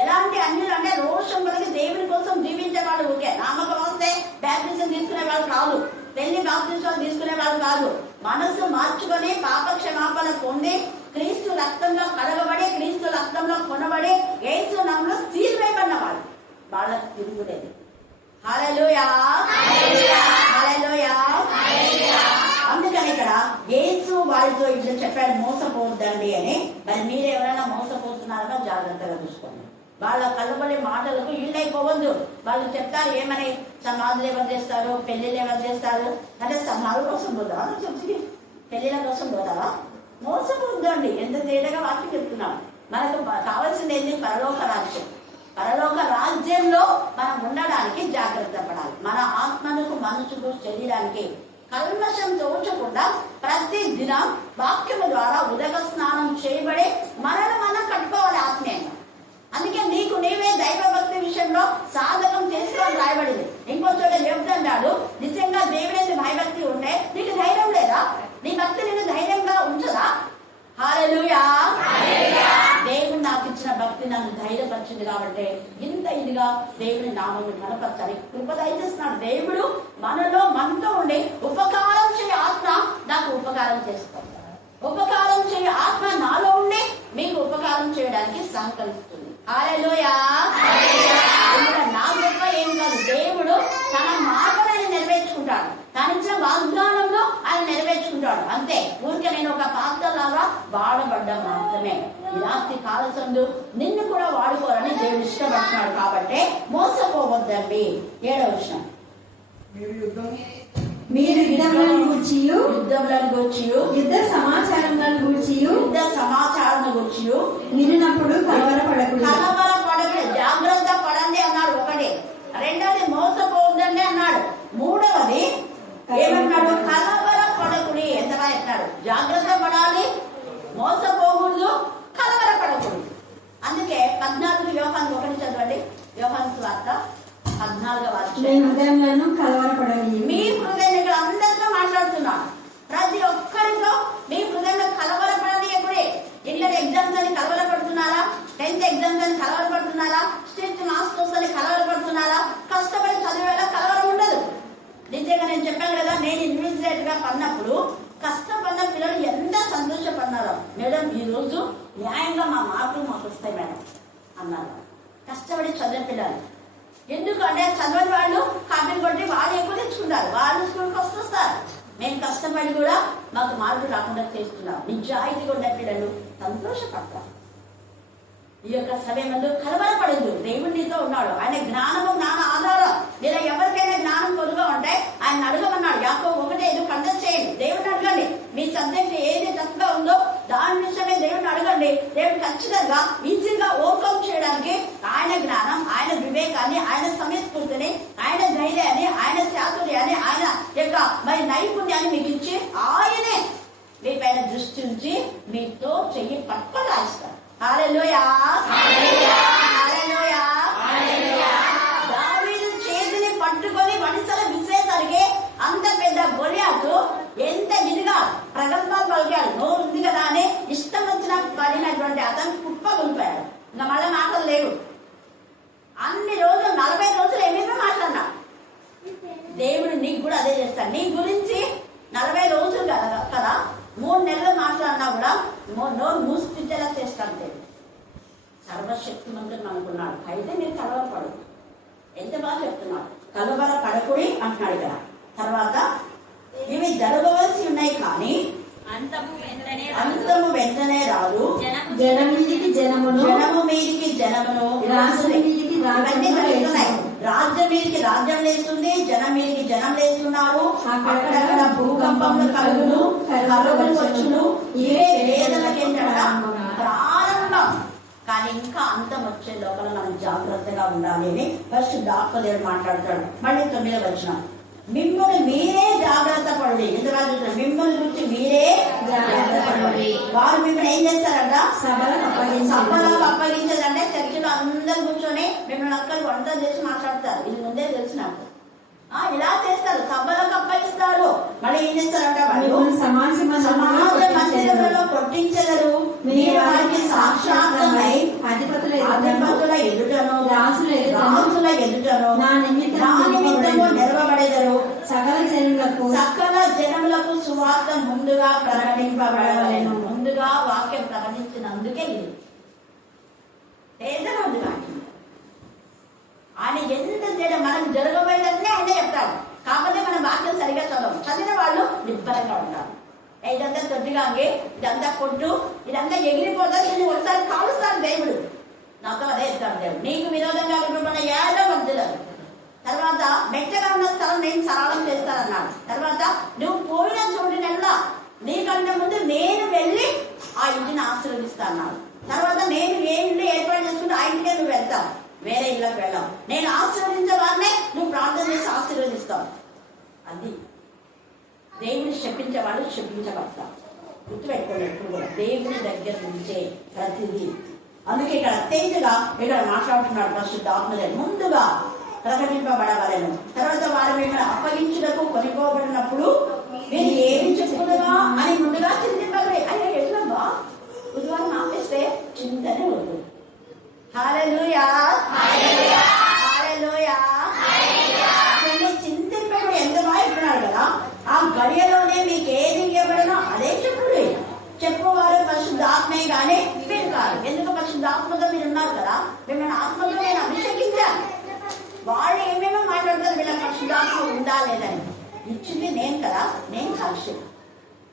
ఎలాంటి అన్యులు అంటే రోషం కలిగి దేవుని కోసం జీవించే వాళ్ళు. ఓకే, నామకం వస్తే బ్యాప్టిజం తీసుకునే వాళ్ళు కాదు, పెళ్లి బాప్తిజం తీసుకునే వాళ్ళు కాదు. మనసు మార్చుకొని పాప క్షమాపణ పొంది క్రీస్తు రక్తంలో కడగబడి క్రీస్తు రక్తంలో కొనబడి యేసు నామములో సీల్ వేయబడిన వాళ్ళు. వాళ్ళకి తిరుగులేదు. హల్లెలూయా, హల్లెలూయా. అందుకని ఇక్కడ యేసు వారితో ఇట్లా చెప్పాడు, మోసపోవద్దండి అని. మరి మీరు ఎవరైనా మోసపోతున్నారో జాగ్రత్తగా చూసుకోండి. వాళ్ళ కలబడే మాటలకు ఇళ్ళైపోవద్దు. వాళ్ళు చెప్తారు ఏమని, సమాధులు ఎవరు చేస్తారు, పెళ్లిళ్ళు ఎవరు చేస్తారు అంటే సమాధుల కోసం పోతావా, చెప్తుంది పెళ్లిళ్ళ కోసం పోతావా? మోసపోద్దండి. ఎంత తేలిగా వాక్యం చెప్తున్నాం. మనకు కావాల్సింది ఏంటి? పరలోక రాజ్యం. పరలోక రాజ్యంలో మనం ఉండడానికి జాగ్రత్త పడాలి. మన ఆత్మకు, మనసుకు, శరీరానికి కల్మషం తోచకుండా ప్రతి దినం వాక్యము ద్వారా ఉదక స్నానం చేయబడి మనల్ని మనం కట్టుకోవాలి ఆత్మీయంగా. అందుకే నీకు నీవే దైవభక్తి విషయంలో సాధకం చేసుకోవాలని రాయబడింది. ఇంకో చోట చెప్తున్నాడు, నిజంగా దేవుని భయభక్తి ఉంటే నీకు ధైర్యం లేదా? నీ భక్తి నిన్ను ధైర్యంగా ఉంచదా? హల్లెలూయా. దేవుడు నాకు ఇచ్చిన భక్తి నన్ను ధైర్యపరిచింది కాబట్టి ఇంత ఇదిగా దేవుని నామమును కనపరచాలి. కృప దయచేస్తున్నాడు దేవుడు. మనతో ఉండి ఉపకారం చేయ ఆత్మ నాకు ఉపకారం చేస్తాడు. ఉపకారం చేయ ఆత్మ నాలో ఉండి మీకు ఉపకారం చేయడానికి సహకరిస్తుంది. హల్లెలూయా. నా గొప్ప ఏం కాదు, దేవుడు తన మాటలను నెరవేర్చుకుంటాడు. తను ఇచ్చిన వాగ్దానంలో ఆయన నెరవేర్చుకుంటాడు అంతే. ఊరికే నేను ఒక పాత్రలాగా వాడబడ్డా మాత్రమే. ఈ రాత్రి కాలసందు నిన్ను కూడా వాడుకోవాలని దేవుడు ఇష్టపడుతున్నాడు కాబట్టి మోసపోవద్దండి. 7వ వచనం, మీరు యుద్ధములను గూర్చియు యుద్ధ సమాచారములను గూర్చియు వినినప్పుడు కలవరపడకుడి. జాగ్రత్త పడండి అన్నాడు ఒకటి. రెండవది మోసపోవద్దండి అన్నాడు. మూడవది ఏమన్నాడు? కలవరపడకుడి. ఎంతగా చెప్పాడు? జాగ్రత్త పడాలి, మోసపోకూడదు, కలవరపడకూడదు. అందుకే 14 యోహాను 1 చదవండి. యోహాను సువార్త 14వ హృదయంలో కలవరపడని. మీ హృదయం అందరితో మాట్లాడుతున్నాను. ప్రతి ఒక్కరితో మీ హృదయంలో కలవరపడనీయకుడే. ఇంటర్ ఎగ్జామ్స్ అని కలవరపడుతున్నారా? 10th ఎగ్జామ్స్ అని కలవరపడుతున్నారా? స్టేట్ మాస్టర్స్ అని కలవరపడుతున్నారా? కష్టపడి చదివేలా కలవరం ఉండదు. నిజంగా నేను చెప్పాను కదా, నేను ఇన్విజిలేటర్ గా పడినప్పుడు కష్టపడిన పిల్లలు ఎంత సంతోషపడినారో. మేడం ఈ రోజు న్యాయంగా మా మార్కులు మాకు వస్తాయి మేడం అన్నారు. కష్టపడి చదివే పిల్లలు. ఎందుకంటే చదవని వాళ్ళు కాపీలు కొట్టి వాళ్ళు ఎక్కువ తెచ్చుకుంటారు. వాళ్ళు స్కూల్కి వస్తారు. మేము కష్టపడి కూడా మాకు మార్కులు రాకుండా చేస్తున్నాం. నిజాయితీగా ఉండే పిల్లలు సంతోషపడతారు. ఈ యొక్క సమయంలో కలవరపడదు. దేవుడు నీతో ఉన్నాడు. ఆయన జ్ఞానము జ్ఞాన ఆధారం. లేదా ఎవరికైనా జ్ఞానం కొద్దుగా ఉంటే ఆయన అడగమన్నాడు. యాకోబు 1:5 కండక్ట్ చేయండి. దేవుడిని అడగండి. మీ సబ్జెక్ట్ ఏది తప్పుగా ఉందో దాని విషయమే దేవుడిని అడగండి. దేవుడు ఖచ్చితంగా ఈజీగా ఓవర్కమ్ చేయడానికి ఆయన జ్ఞానం, ఆయన వివేకాన్ని, ఆయన సమయస్ఫూర్తిని, ఆయన ధైర్యాన్ని, ఆయన చాతుర్యాన్ని, ఆయన యొక్క మరి నైపుణ్యాన్ని మీకు ఇచ్చి ఆయనే మీ పైన దృష్టి ఉంచి మీతో చెయ్యి పట్టుకొని రాయిస్తారు. హల్లెలూయా. హల్లెలూయా. దావీదు చేతిని పట్టుకొని వడిసల విసేసరికి అంత పెద్ద గొలియాతు ఎంత ఇదిగా ప్రగల్భాలు పలికాడు. నోరు ఉంది కదా అని ఇష్టం వచ్చిన పడినటువంటి అతను కుప్ప కొలిపాడు. ఇంకా మళ్ళీ మాటలు లేవు. అన్ని రోజులు 40 రోజులు ఏమేమో మాట్లాడినా దేవుడు నీకు కూడా అదే చేస్తాడు. నీ గురించి 40 రోజులు కదా 3 నెలలు మాట్లాడినా కూడా నోరు మూసిపించేలా చేస్తాడు దేవుడు. సర్వశక్తిమంతుడు అనుకున్నాడు. అయితే మీరు కలవరపడు. ఎంత బాగా చెప్తున్నాడు. కలవరపడకుడి అంటున్నాడు ఇక్కడ. తర్వాత ఇవి జరగవలసి ఉన్నాయి కానీ అంతము వెంటనే రాదు. జనము మీదికి జనమును, రాజు మీదికి ఇవన్నీ జరుగుతున్నాయి. రాజ్యం మీదికి రాజ్యం లేస్తుంది, జనం మీదికి జనం లేస్తున్నారు. అక్కడక్కడ భూకంపములు కలుగును, కరువులు వచ్చును. ఇవే వేదనకి ప్రారంభం. కానీ ఇంకా అంతం వచ్చే లోపల మనం జాగ్రత్తగా ఉండాలి అని ఫస్ట్ డాక్టర్ దేవుడు మాట్లాడతాడు. మళ్ళీ 9వ వచనం, మిమ్మల్ని మీరే జాగ్రత్త పడండి. ఎందుకంటే మిమ్మల్ని గురించి మీరే జాగ్రత్త పడండి. వారు మిమ్మల్ని ఏం చేస్తారంట? సభలకు అప్పగించారంటే చర్చిలో అందరు కూర్చొని మిమ్మల్ని అక్కడికి వంట చేసి మాట్లాడతారు. ఇది ముందే తెలిసి నాకు. ఇలా చేస్తారు, సభలకు అప్పగిస్తారు. మళ్ళీ ఏం చేస్తారంట? సమాజ మందిరంలో కొట్టించెదరు. మీరు వారికి సాక్షాత్మై అధిపతుల ఎదుటను రాజుల ఎదుటను నా నిమిత్తము నెరవబడెదరు. సకల జనములకు సువార్త ముందుగా ప్రకటింపబడవలెను. ముందుగా వాక్యం ప్రకటించినందుకే ఇది పేదమందుగా ఆయన ఎంత చేయడం మనకు జరగబోయేటట్లే ఆయన చెప్తాడు. కాకపోతే మనం వాక్యం సరిగా చదివిన వాళ్ళు నిబ్బరంగా ఉంటారు. ఇదంతా తొట్టిగాంగి, ఇదంతా కొట్టు, ఇదంతా ఎగిరిపోతారు. నేను ఒకసారి కాలుస్తాను దేవుడు. నాతో అదే చెప్తాడు దేవుడు. నీకు విరోధంగా వినపడిన ఏదో మధ్యలో తర్వాత మెట్టగా ఉన్న స్థలం నేను సరళం చేస్తానన్నాడు. తర్వాత నువ్వు పోయిన చోటునల్లా నీకంటే ముందు నేను వెళ్ళి ఆ ఇంటిని ఆశీర్వదిస్తాను. తర్వాత నేను ఏ ఇల్లు ఏర్పాటు చేసుకుంటే ఆ ఇంటికే నువ్వు వెళ్తావు, వేరే ఇళ్ళకి వెళ్ళావు. నేను ఆశీర్వదించే వారినే నువ్వు ప్రార్థన చేసి ఆశీర్వదిస్తావు. అది దేవుని శపించే వాళ్ళు శపించబడతారు. గుర్తుపెట్టుకోండి. ఎప్పుడు కూడా దేవుని దగ్గర నుంచే ప్రతిదీ అందుకే ఇక్కడ తేజగా ఇక్కడ మాట్లాడుతున్నాడు పరిశుద్ధాత్మదే ముందుగా ప్రకటింపబడవలెను. తర్వాత వారు మిమ్మల్ని అప్పగించుటకు కొనుకోబడినప్పుడు మీరు ఏమి చెప్పుకున్నా అని ముందుగా చింతింపబడి అయ్యో ఎట్లబ్బా బుధవారం ఆపేస్తే చింతనే వద్దు. హల్లెలూయా హల్లెలూయా. చింతింపబడి ఎందుకు చెప్తున్నాడు కదా, ఆ గడియలోనే మీకు ఏది ఇవ్వబడినో అదే చెప్పుడు. చెప్పువారు పరిశుద్ధాత్మే కానీ మీరు కాదు. ఎందుకు పరిశుద్ధాత్మతో మీరు ఉన్నారు కదా, మిమ్మల్ని ఆత్మతో నేను అభిషేకించాను. వాళ్ళు ఏమేమో మాట్లాడతారు, వీళ్ళ పరిశుద్ధాత్మ ఉందా లేదని. ఇచ్చింది నేను కదా, నేను సాక్షి.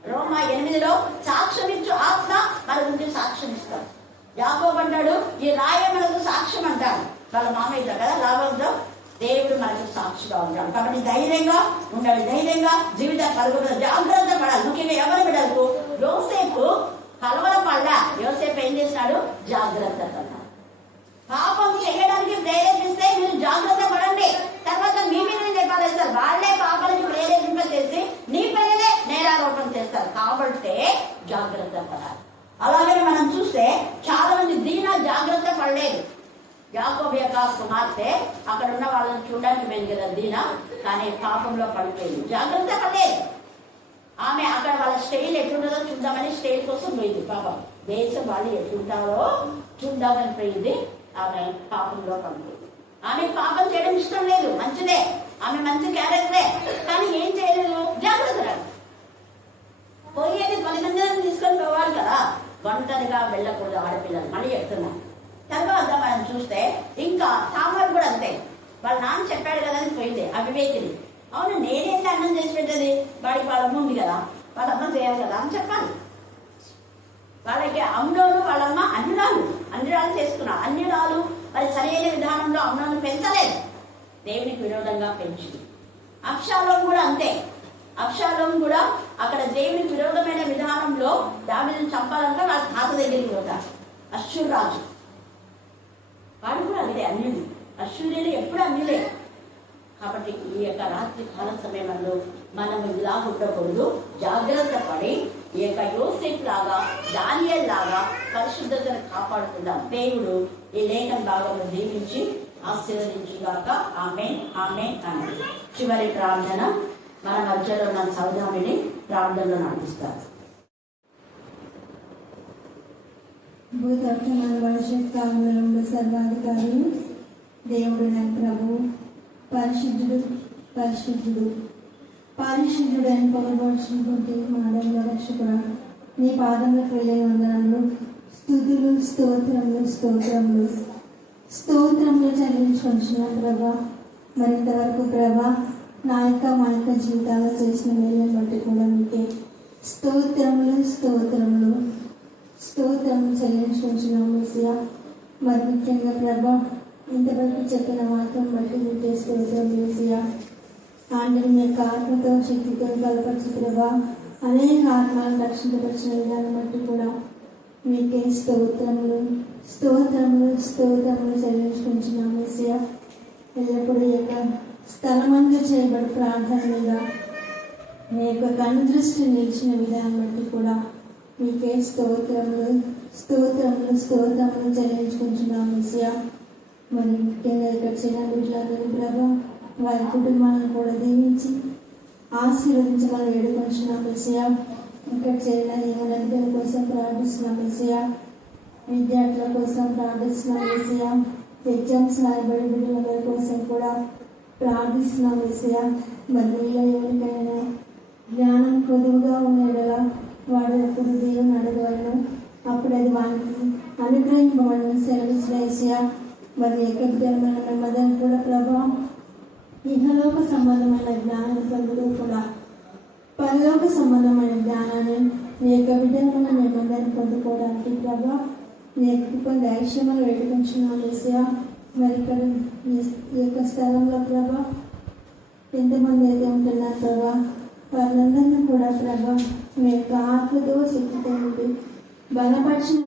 రోమా 8లో సాక్ష్యం ఇచ్చు ఆత్మ మన గురించి సాక్ష్యం ఇస్తాడు. యాకోబు అంటాడు ఈ రాయ మనకు సాక్ష్యం అంటాడు. వాళ్ళ మామయ్య కదా లాభంతో దేవుడు మనకు సాక్షిగా ఉంటాడు. కాబట్టి ధైర్యంగా ఉండాలి, ధైర్యంగా జీవిత పరుగులు జాగ్రత్త పడాలి. ముఖ్యంగా ఎవరి బిడ్డలకు యోసేపు కలవరం వల్ల యోసేపు ఏం చేసినాడు, జాగ్రత్త పడ్డాడు. పాపం చేయడానికి ప్రేరేపిస్తే మీరు జాగ్రత్త పడండి. తర్వాత మీ మీద చెప్పాలేస్తారు, వాళ్లే పాపానికి ప్రేరేపింప చేసి నీ పైనే నేరారోపణ చేస్తారు. కాబట్టి జాగ్రత్త పడాలి. అలాగే మనం చూస్తే చాలా మంది దీనా జాగ్రత్త పడలేదు. యాకోబు యొక్క కుమార్తె అక్కడ ఉన్న వాళ్ళని చూడడానికి వెళ్ళి కదా దీనా, కానీ పాపంలో పడిపోయింది, జాగ్రత్త పడలేదు. ఆమె అక్కడ వాళ్ళ స్టైల్ ఎట్లుంటుందో చూద్దామని స్టైల్ కోసం పోయింది. పాపం దేశం వాళ్ళు ఎట్లుంటారో చూద్దామని పోయింది. ఆమె పాపంలో పడిపోయింది. ఆమె పాపం చేయడం ఇష్టం లేదు, మంచిదే, ఆమె మంచి క్యారెక్టరే, కానీ ఏం చేయలేదు, జాగ్రత్త. పోయేది 10 మందిని తీసుకొని పోవాలి కదా, ఒంటరిగా వెళ్ళకూడదు ఆడపిల్లలు. మళ్ళీ చెప్తున్నాను. తర్వాత మనం చూస్తే ఇంకా తామర్ కూడా అంతే. వాళ్ళ నాన్న చెప్పాడు కదా అని పోయింది, అవివేకిని. అవును నేనేంటి అన్నం చేసి పెట్టేది, వాడికి వాళ్ళ అమ్మ ఉంది కదా, వాళ్ళ అమ్మ చేయాలి కదా అని చెప్పాలి. వాళ్ళకి అమ్ములోను వాళ్ళమ్మ అన్యురాలు చేసుకున్నారు. అన్యురాలు మరి సరైన విధానంలో అమ్ములను పెంచలేదు, దేవునికి విరోధంగా పెంచింది. అబ్షాలోం కూడా అంతే. అబ్షాలోం కూడా అక్కడ దేవునికి విరోధమైన విధానంలో దావీదును చంపాలంటే వాళ్ళ తాత దగ్గరికి పోతారు. అశ్షూరు రాజు వాడు కూడా అదే అన్యుడు. అశ్షూర్యులు ఎప్పుడు అన్యులే. కాబట్టి ఈ యొక్క రాత్రి కాల సమయంలో మనం ఇలా ఉండకూడదు, జాగ్రత్త పడి ఈ యొక్క యోసేపు లాగా దానియేలు లాగా పరిశుద్ధతను కాపాడుకుందాం. దేవుడు ఈ లేఖన భాగంలో దీవించి ఆశీర్వదించుగాక. ఆమేన్ ఆమేన్ ఆమేన్. చివరి ప్రార్థన మన మధ్యలో మన సౌదామిని ప్రార్థనలో నడిపిస్తారు. భూతత్వమైన భవిష్యత్ కాలంలో సర్వాధికారి దేవుడు నా ప్రభు, పరిశుద్ధుడు పరిశుద్ధుడు పరిశుద్ధుడు అని పొగబడుచుకుంటే మానవ రక్షకుడు నీ పాదములకు వెళ్ళే వందనములు, స్తుతులు స్తోత్రములు స్తోత్రములు స్తోత్రములు చెల్లించుకుంటున్నా ప్రభా. మరింతవరకు ప్రభా నా యొక్క మా యొక్క జీవితాల్లో చేసిన మేలుని బట్టి కూడా మీకే స్తోత్రములు స్తోత్రములు స్తోత్రములు చెల్లించుకుంటున్నాం మెస్సియా. మరి ముఖ్యంగా ప్రభా ఇంతవరకు చెప్పిన వాక్యం బట్టి మీకే స్తోత్రం మెస్సియా. ఆంధ్ర యొక్క ఆత్మతో శక్తితో బలపరిచి ప్రభా అనేక ఆత్మలను రక్షించపరిచిన విధానం బట్టి కూడా మీకే స్తోత్రములు స్తోత్రములు స్తోత్రములు చెల్లించుకుంటున్నాం మెస్సియా. ఎల్లప్పుడూ ఈ యొక్క స్థలమందు చేయబడి ప్రార్థన మీద మీ యొక్క కనుదృష్టి నిలిచిన విధానం బట్టి కూడా మీకే స్తోత్రములు స్తోత్రములు స్తోత్రములు చెల్లించుకుంటున్నాం మెస్సియా. మరి ముఖ్యంగా ఇక్కడ చిన్న బిడ్డలందరూ ప్రభా వారి కుటుంబాలను కూడా దీవించి ఆశీర్వదించమని వేడుకుంటున్నాం మెస్సియా. ఇక్కడ చేరిన నియమల కోసం ప్రార్థిస్తున్నాం మెస్సియా. విద్యార్థుల కోసం ప్రార్థిస్తున్నాం మెస్సియా. ఎగ్జామ్స్ రాయబడి బిడ్డల కోసం కూడా ప్రార్థిస్తున్నాం మెస్సియా. మరి మీలో ఎవరికైనా జ్ఞానం కొద్దుగా ఉండేలా వాడు ఎప్పుడు దేవుని అడగలను, అప్పుడు అది వారికి అనుగ్రహింపబడిన సెలవిచ్చిన మెస్సియా. మరి ఏకగ్రహమైన మేమందరం కూడా ప్రభా ఇహలోక సంబంధమైన జ్ఞానాన్ని పొందుతూ కూడా పరలోక సంబంధమైన జ్ఞానాన్ని మీ యొక్క విధమైన మేమందరం పొందుకోవడానికి ప్రభా మీ యొక్క దైశ్యమని వేడుకుంటున్నాం మెస్సియా. మరి ఇక్కడ ఈ యొక్క స్థలంలో ప్రభా ఎంతమంది అయితే ఉంటున్నారు ప్రభా వారందరినీ కూడా ప్రభా మీ యొక్క ఆత్మతో శక్తితో బలపరిచిన